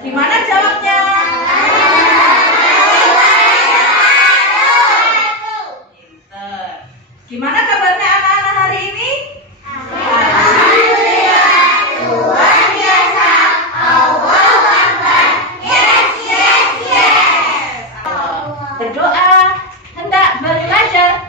Gimana jawabnya? Pinter. Gimana kabarnya anak-anak hari ini? Alhamdulillah, luar biasa. Allahu Akbar. Yes, yes, yes. Berdoa, hendak belajar.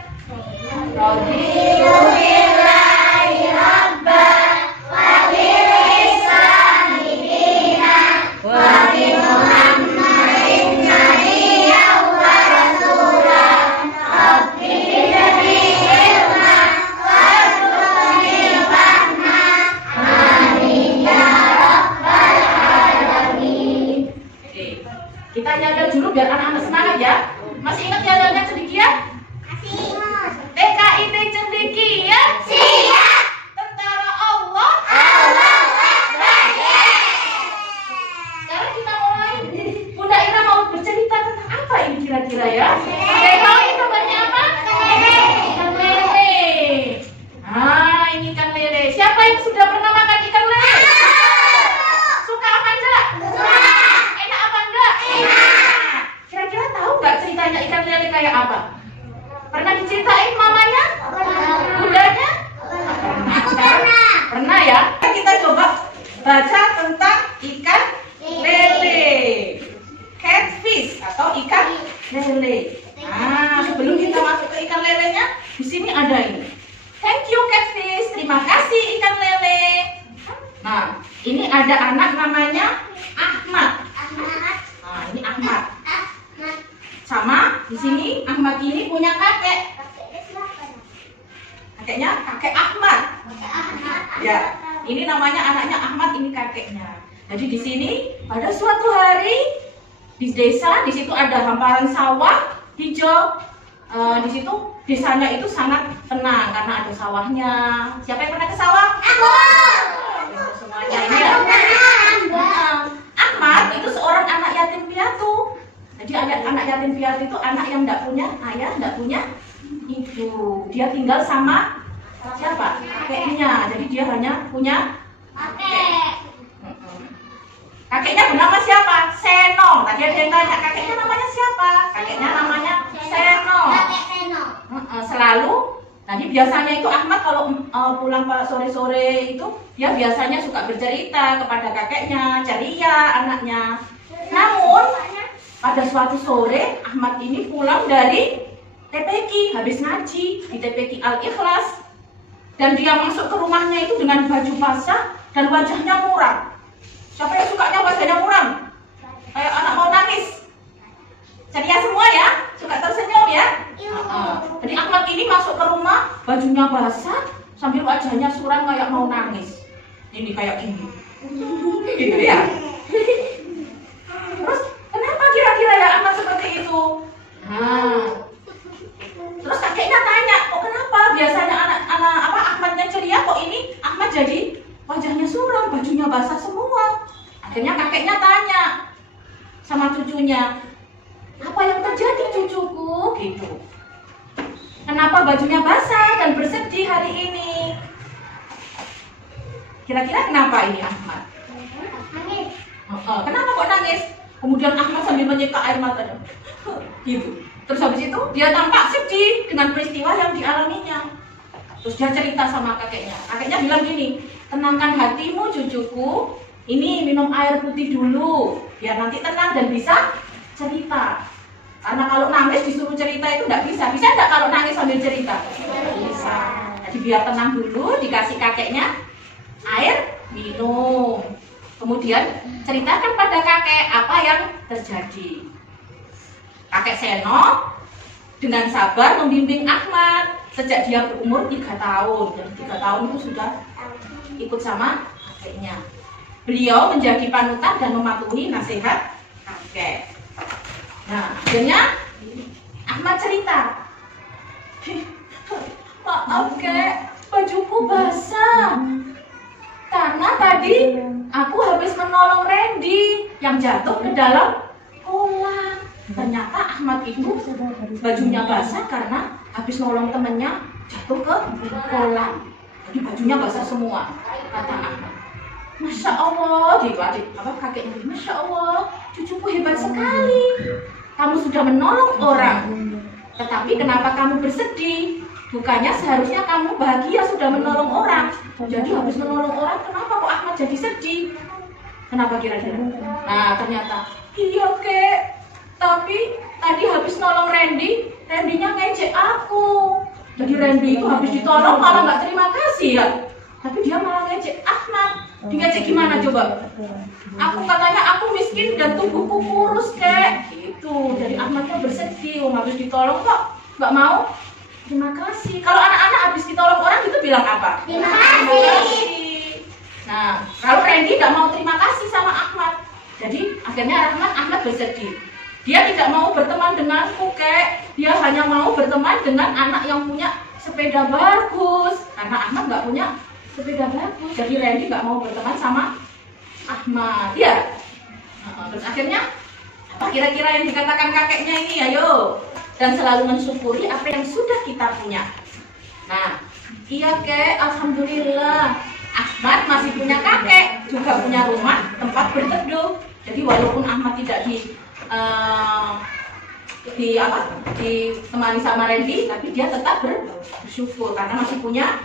Raditu billahi rabban wa bil islami dinan wa bi Muhammadin nabiyyan wa rasulan rabbi zidni ilman warzuqni fahma amin ya rabbal alamin. Oke, kita nyadar dulu biar anak-anak semangat ya. Masih ingat nyadarnya cendekia? TKIT cendekia? Siap. Tentara Allah. Allahu Akbar. Sekarang kita mulai. Bunda Ira mau bercerita tentang apa ini kira-kira ya? Ada tahu ini kabarnya apa? Ikan lele. Ah, ini ikan lele. Siapa yang sudah pernah makan ikan lele? Suka apa enggak? Enak apa enggak? Kira-kira tahu nggak ceritanya ikan lele kayak apa? Pernah diceritain mamanya? Bundanya? Pernah ya? Kita coba baca tentang ikan lele, catfish atau ikan lele. Nah, sebelum kita masuk ke ikan lelenya, di sini ada ini. Thank you catfish, terima kasih ikan lele. Nah, ini ada anak namanya Ahmad. Nah, ini Ahmad. Sama di sini Ahmad ini punya kakek. Kakeknya kakek Ahmad. Ya, ini namanya anaknya Ahmad, ini kakeknya. Jadi di sini pada suatu hari di desa, di situ ada hamparan sawah hijau. Di situ desanya itu sangat tenang karena ada sawahnya. Siapa yang pernah ke sawah? Aku. Semuanya ini ya. Ahmad itu seorang anak yatim piatu. Jadi anak yatim piatu itu anak yang tidak punya ayah, tidak punya ibu. Dia tinggal sama siapa? Kakeknya. Jadi dia hanya punya kakek. Kakeknya bernama siapa? Seno. Tadi ada yang tanya, kakeknya namanya siapa? Kakeknya namanya Seno. Selalu. Tadi biasanya itu Ahmad kalau pulang sore-sore itu dia biasanya suka bercerita kepada kakeknya, ceria anaknya. Namun pada suatu sore Ahmad ini pulang dari TPQ, habis ngaji di TPQ Al-Ikhlas, dan dia masuk ke rumahnya itu dengan baju basah dan wajahnya muram. Siapa yang sukanya wajahnya muram? Kayak anak mau nangis. Ceria semua ya, suka tersenyum ya. Jadi Ahmad ini masuk ke rumah, bajunya basah sambil wajahnya suram kayak mau nangis. Ini kayak ini, gitu ya. Terus kenapa kira-kira ya Ahmad seperti itu? Terus kakeknya tanya, kok kenapa biasanya anak Ahmadnya ceria, kok ini Ahmad jadi wajahnya suram, bajunya basah semua. Akhirnya kakeknya tanya sama cucunya, apa yang terjadi cucuku? Gitu. Kenapa bajunya basah dan bersedih hari ini? Kira-kira kenapa ini Ahmad? Nangis. Kenapa kok nangis? Kemudian Ahmad sambil menyeka air matanya. Gitu. Terus habis itu dia tampak sedih dengan peristiwa yang dialaminya. Terus dia cerita sama kakeknya. Kakeknya bilang gini, tenangkan hatimu cucuku. Ini minum air putih dulu, biar nanti tenang dan bisa cerita. Karena kalau nangis disuruh cerita itu nggak bisa. Bisa nggak kalau nangis sambil cerita? Bisa. Jadi biar tenang dulu, dikasih kakeknya air minum. Kemudian ceritakan pada kakek apa yang terjadi. Kakek Seno dengan sabar membimbing Ahmad sejak dia berumur 3 tahun. Jadi 3 tahun itu sudah ikut sama kakeknya. Beliau menjadi panutan dan mematuhi nasihat kakek. Nah, akhirnya Ahmad cerita, maaf kek, bajuku basah karena tadi aku habis menolong Randy yang jatuh ke dalam kolam. Ternyata Ahmad itu bajunya basah karena habis nolong temennya jatuh ke kolam. Jadi bajunya basah semua, kata Ahmad. Masya Allah, kakeknya, Masya Allah, cucuku hebat sekali. Kamu sudah menolong orang. Tetapi kenapa kamu bersedih? Bukannya seharusnya kamu bahagia sudah menolong orang. Jadi habis menolong orang, kenapa kok Ahmad jadi sedih? Kenapa kira-kira? Nah ternyata, iya kek, tapi tadi habis nolong Randy, Randy-nya ngejek aku. Jadi Randy itu habis ditolong malah nggak terima kasih ya. Tapi dia malah ngejek Ahmad. Ngejek gimana coba? Aku katanya aku miskin dan tubuhku kurus kek. Gitu. Jadi Ahmadnya bersedih, habis ditolong kok nggak mau terima kasih. Kalau anak-anak habis ditolong orang itu bilang apa? Terima kasih. Nah, kalau Randy nggak mau terima kasih sama Ahmad. Jadi akhirnya Ahmad bersedih. Dia tidak mau berteman denganku kek. Dia hanya mau berteman dengan anak yang punya sepeda bagus. Karena Ahmad nggak punya sepeda bagus. Jadi Randy nggak mau berteman sama Ahmad. Ya. Terus akhirnya apa kira-kira yang dikatakan kakeknya ini? Ayo. Dan selalu mensyukuri apa yang sudah kita punya. Nah, iya kek, alhamdulillah. Ahmad masih punya kakek, juga punya rumah tempat berteduh. Jadi walaupun Ahmad tidak ditemani sama Randy, tapi dia tetap bersyukur karena masih punya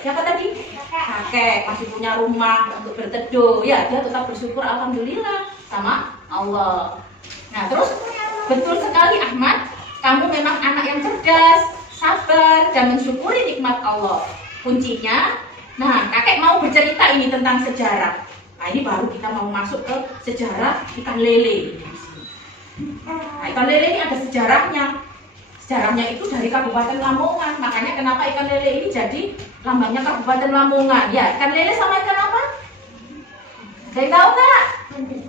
siapa tadi? Kakek, masih punya rumah untuk berteduh. Ya, dia tetap bersyukur alhamdulillah sama Allah. Nah, terus betul sekali Ahmad, kamu memang anak yang cerdas, sabar dan mensyukuri nikmat Allah. Kuncinya, nah kakek mau bercerita ini tentang sejarah. Nah, ini baru kita mau masuk ke sejarah ikan lele. Nah, ikan lele ini ada sejarahnya. Sejarahnya itu dari Kabupaten Lamongan. Makanya kenapa ikan lele ini jadi lambangnya Kabupaten Lamongan. Ya, ikan lele sama ikan apa? Ada yang tahu nggak?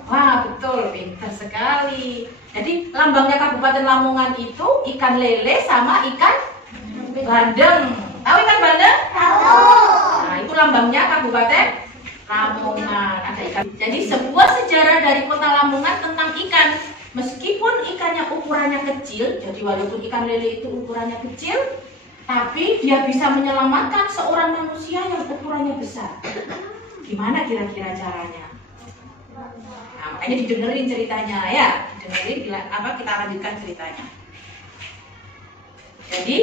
Wah, betul, pintar sekali. Jadi lambangnya Kabupaten Lamongan itu ikan lele sama ikan bandeng. Tahu ikan bandeng? Tahu. Nah, itu lambangnya Kabupaten Lamongan. Ada ikan. Jadi sebuah sejarah dari Kota Lamongan tentang ikan. Meskipun ikannya ukurannya kecil, jadi walaupun ikan lele itu ukurannya kecil, tapi dia bisa menyelamatkan seorang manusia yang ukurannya besar. Gimana kira-kira caranya? Nah, makanya didengerin ceritanya ya. Dengerin kita lanjutkan ceritanya. Jadi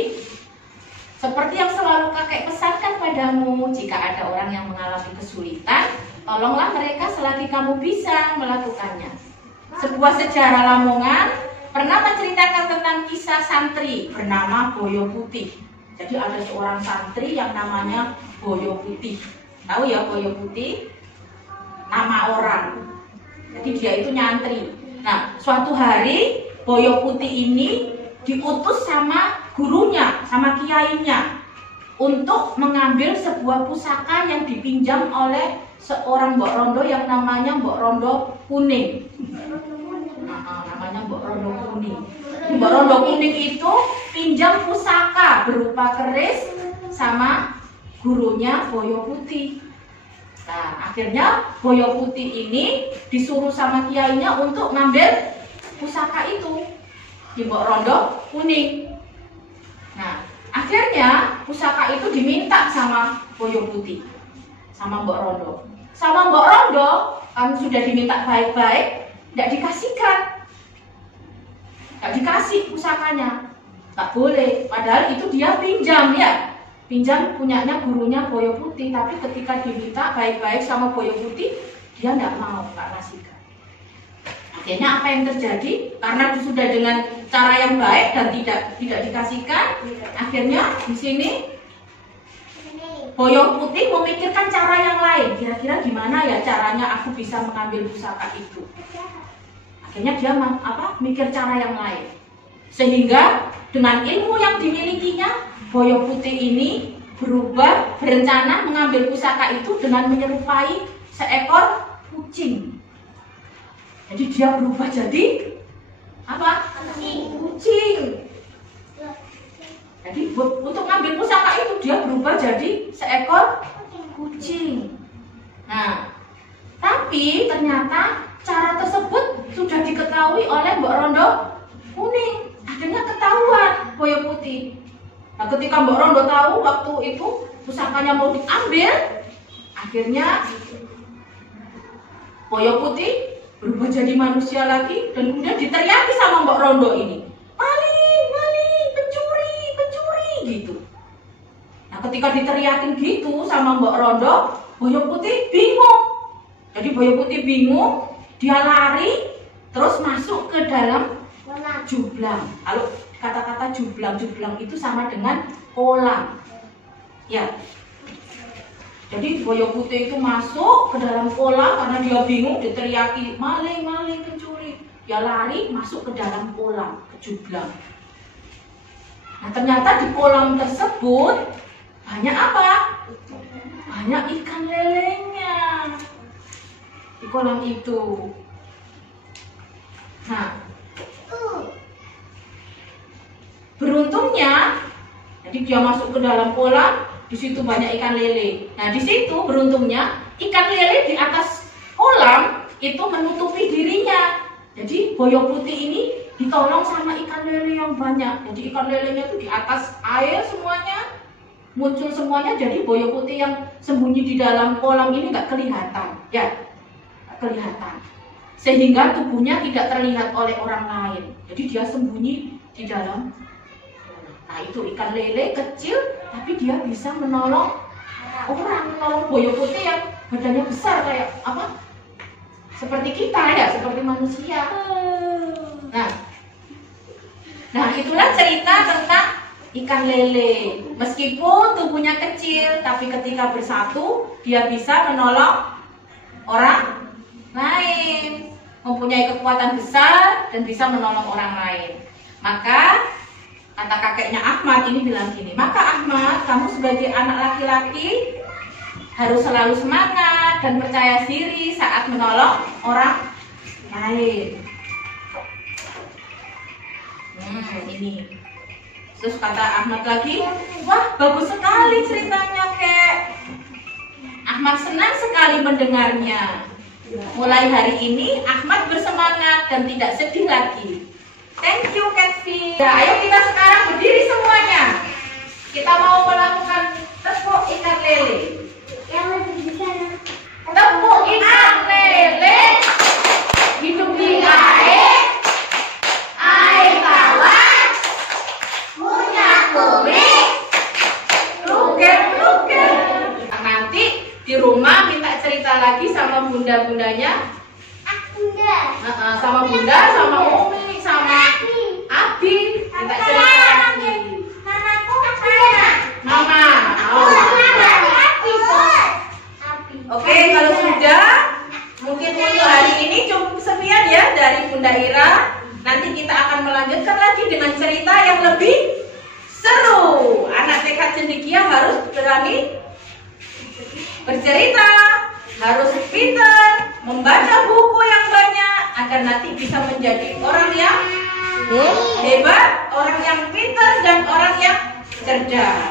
seperti yang selalu kakek pesankan padamu, jika ada orang yang mengalami kesulitan, tolonglah mereka selagi kamu bisa melakukannya. Sebuah sejarah Lamongan pernah menceritakan tentang kisah santri bernama Boyo Putih. Jadi ada seorang santri yang namanya Boyo Putih. Tahu ya Boyo Putih? Nama orang. Jadi dia itu nyantri. Nah, suatu hari Boyo Putih ini diutus sama gurunya, sama kiainya untuk mengambil sebuah pusaka yang dipinjam oleh seorang Mbok Rondo yang namanya Mbok Rondo Kuning. Namanya Mbok Rondo Kuning. Mbok Rondo Kuning itu pinjam pusaka berupa keris sama gurunya Boyo Putih. Nah, akhirnya Boyo Putih ini disuruh sama kiainya untuk ngambil pusaka itu di Mbok Rondo Kuning. Nah, akhirnya pusaka itu diminta sama Boyo Putih, sama Mbok Rondo. Sama Mbok Rondo kan sudah diminta baik-baik, tidak dikasihkan, tidak dikasih pusakanya, tak boleh. Padahal itu dia pinjam ya, pinjam punyanya gurunya Boyo Putih. Tapi ketika diminta baik-baik sama Boyo Putih, dia tidak mau, tak kasihkan. Akhirnya apa yang terjadi? Karena sudah dengan cara yang baik dan tidak dikasihkan, akhirnya di sini Boyo Putih memikirkan cara yang lain. Kira-kira gimana ya caranya aku bisa mengambil pusaka itu? Akhirnya dia mikir cara yang lain. Sehingga dengan ilmu yang dimilikinya, Boyo Putih ini berencana mengambil pusaka itu dengan menyerupai seekor kucing. Jadi dia berubah jadi apa? Kucing. Jadi untuk ngambil pusaka itu dia berubah jadi seekor kucing. Nah, tapi ternyata cara tersebut sudah diketahui oleh Mbok Rondo Kuning. Akhirnya ketahuan Boyo Putih. Nah, ketika Mbok Rondo tahu waktu itu pusakanya mau diambil, akhirnya Boyo Putih berubah jadi manusia lagi dan kemudian diteriaki sama Mbok Rondo ini. Maling, maling, pencuri, pencuri gitu. Nah, ketika diteriakin gitu sama Mbok Rondo, Boyo Putih bingung. Jadi Boyo Putih bingung, dia lari terus masuk ke dalam jublang. Kalau kata-kata jublang itu sama dengan kolam. Ya. Jadi Boyo Putih itu masuk ke dalam kolam karena dia bingung, diteriaki maling, maling, pencuri. Dia lari masuk ke dalam kolam, ke jublang. Nah, ternyata di kolam tersebut banyak apa? Banyak ikan lelenya di kolam itu. Nah, beruntungnya, jadi dia masuk ke dalam kolam, di situ banyak ikan lele. Nah, di situ beruntungnya ikan lele di atas kolam itu menutupi dirinya. Jadi Boyo Putih ini ditolong sama ikan lele yang banyak. Jadi ikan lelenya itu di atas air semuanya, muncul semuanya. Jadi Boyo Putih yang sembunyi di dalam kolam ini nggak kelihatan, ya, nggak kelihatan. Sehingga tubuhnya tidak terlihat oleh orang lain. Jadi dia sembunyi di dalam. Nah, itu ikan lele kecil, tapi dia bisa menolong orang, menolong Boyo Putih yang badannya besar kayak apa? Seperti kita ya, seperti manusia. Nah, itulah cerita tentang ikan lele. Meskipun tubuhnya kecil, tapi ketika bersatu dia bisa menolong orang lain, mempunyai kekuatan besar dan bisa menolong orang lain. Maka kata kakeknya Ahmad ini bilang gini, maka Ahmad, kamu sebagai anak laki-laki harus selalu semangat dan percaya diri saat menolong orang lain. Ini. Terus kata Ahmad lagi, wah bagus sekali ceritanya kek. Ahmad senang sekali mendengarnya. Mulai hari ini Ahmad bersemangat dan tidak sedih lagi. Thank you Catfi. Ya, ayo kita sekarang berdiri semuanya. Kita mau melakukan tepuk ikan lele. Tepuk ikan lele. Hidup di air. Air bawah. Punya kulit. Ruger-ruger. Nanti di rumah minta cerita lagi sama bunda-bundanya. Sama bunda, sama Umi, sama Abi. Minta cerita lagi. Mama. Oke, kalau sudah, mungkin untuk hari ini cukup sekian ya dari Bunda Ira. Nanti kita akan melanjutkan lagi dengan cerita yang lebih seru. Anak TK Cendekia harus berani bercerita, harus pintar, membaca buku yang banyak agar nanti bisa menjadi orang yang hebat, orang yang pintar dan orang yang cerdas.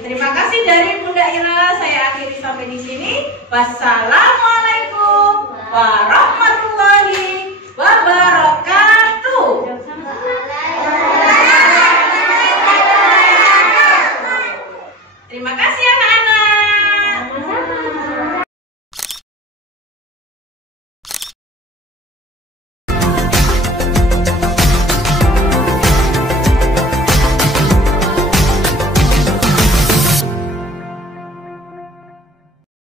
Terima kasih dari Bunda Ira. Saya akhiri sampai di sini. Wassalamualaikum warahmatullahi